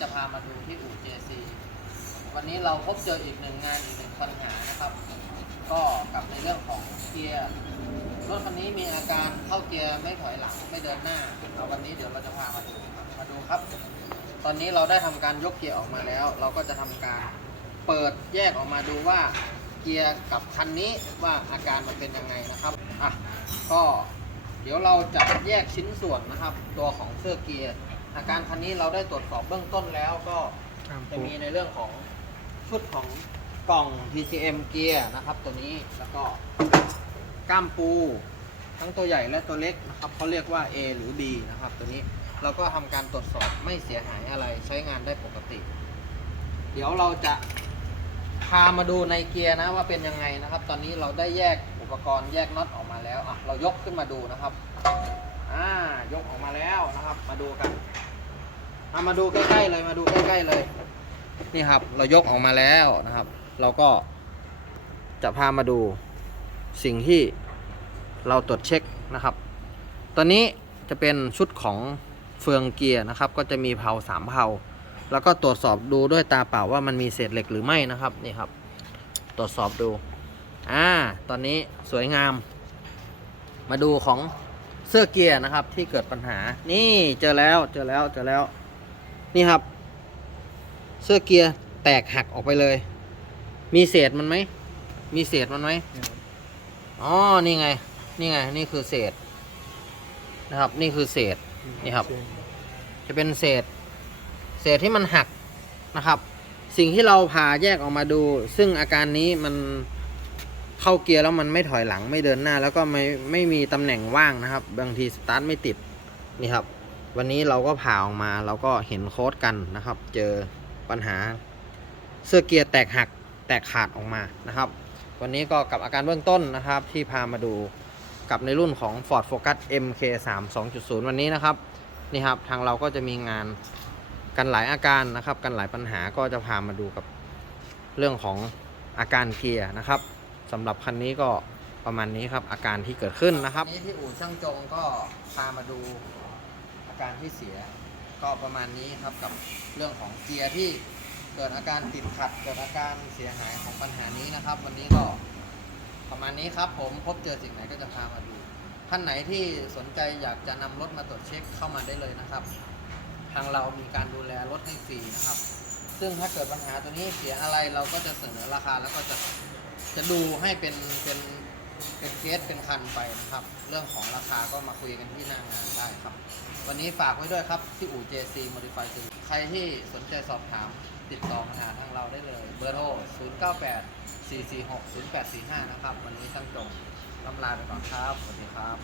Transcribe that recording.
จะพามาดูที่อู่ JC วันนี้เราพบเจออีกหนึ่งงานอีกหนึ่งปัญหานะครับ ก็กับในเรื่องของเกียร์รถคันนี้มีอาการเข้าเกียร์ไม่ถอยหลังไม่เดินหน้าเอาวันนี้เดี๋ยวเราจะพามาดูมาดูครับ ตอนนี้เราได้ทำการยกเกียร์ออกมาแล้ว เราก็จะทำการเปิดแยกออกมาดูว่าเกียร์กับคันนี้ว่าอาการมันเป็นยังไงนะครับอะก็เดี๋ยวเราจะแยกชิ้นส่วนนะครับ ตัวของเสื้อเกียร์ อาการคันนี้เราได้ตรวจสอบเบื้องต้นแล้วก็จะมีในเรื่องของชุดของกล่อง TCM เกียร์นะครับ ตัวนี้แล้วก็ก้ามปู ทั้งตัวใหญ่และตัวเล็กนะครับเขาเรียกว่า A หรือ B นะครับ ตัวนี้เราก็ทำการตรวจสอบไม่เสียหายอะไรใช้งานได้ปกติ เดี๋ยวเราจะพามาดูในเกียร์นะว่าเป็นยังไงนะครับ ตอนนี้เราได้แยกอุปกรณ์แยกน็อตออกมาแล้วอะเรายกขึ้นมาดูนะครับอ่ายกออกมาแล้วนะครับ มาดูกัน เอามาดูใกล้ๆเลยมาดูใกล้ๆเลย นี่ครับ เรายกออกมาแล้วนะครับ เราก็จะพามาดูสิ่งที่เราตรวจเช็คนะครับ ตอนนี้จะเป็นชุดของเฟืองเกียร์นะครับ ก็จะมีเผาสามเผาแล้วก็ตรวจสอบดูด้วยตาเปล่าว่ามันมีเศษเหล็กหรือไม่นะครับนี่ครับ ตรวจสอบดูอ่าตอนนี้สวยงาม มาดูของเสื้อเกียร์นะครับที่เกิดปัญหา นี่เจอแล้วเจอแล้วเจอแล้ว นี่ครับ เสื้อเกียร์แตกหักออกไปเลย มีเศษมันไหม มีเศษมันไหมอ๋อ นี่ไง นี่ไง นี่คือเศษ นะครับ นี่คือเศษ นี่ครับ จะเป็นเศษ เศษที่มันหักนะครับ สิ่งที่เราผ่าแยกออกมาดู ซึ่งอาการนี้มันเข้าเกียร์แล้วมันไม่ถอยหลังไม่เดินหน้า แล้วก็ไม่ไม่มีตำแหน่งว่างนะครับ บางทีสตาร์ทไม่ติด นี่ครับ วันนี้เราก็ผ่าออกมาเราก็เห็นโค้ดกันนะครับ เจอปัญหาเสื้อเกียร์แตกหักแตกขาดออกมานะครับ วันนี้ก็กับอาการเบื้องต้นนะครับ ที่พามาดูกับในรุ่นของ Ford Focus MK3 2.0 วันนี้นะครับนี่ครับทางเราก็จะมีงานกันหลายอาการนะครับ กันหลายปัญหาก็จะพามาดูกับเรื่องของอาการเกียร์นะครับสำหรับคันนี้ก็ประมาณนี้ครับอาการที่เกิดขึ้นนะครับนี้ที่อู่ช่างจงก็พามาดู การที่เสีย ก็ประมาณนี้ครับกับเรื่องของเกียร์ที่เกิดอาการติดขัดเกิดอาการเสียหายของปัญหานี้นะครับ วันนี้ก็ประมาณนี้ครับผมพบเจอสิ่งไหนก็จะพามาดูท่านไหนที่สนใจอยากจะนำรถมาตรวจเช็คเข้ามาได้เลยนะครับ ทางเรามีการดูแลรถให้ฟรีนะครับ ซึ่งถ้าเกิดปัญหาตัวนี้เสียอะไรเราก็จะเสนอราคาแล้วก็จะจะดูให้เป็นเป็น เป็นเคสเป็นคันไปนะครับ เรื่องของราคาก็มาคุยกันที่หน้างานได้ครับ วันนี้ฝากไว้ด้วยครับ ที่อู่ JC Modify ใครที่สนใจสอบถามติดต่อมาหาทางเราได้เลย เบอร์โทร 098 446 0845 นะครับ วันนี้ตั้งจงลำลาไปก่อนครับ สวัสดีครับ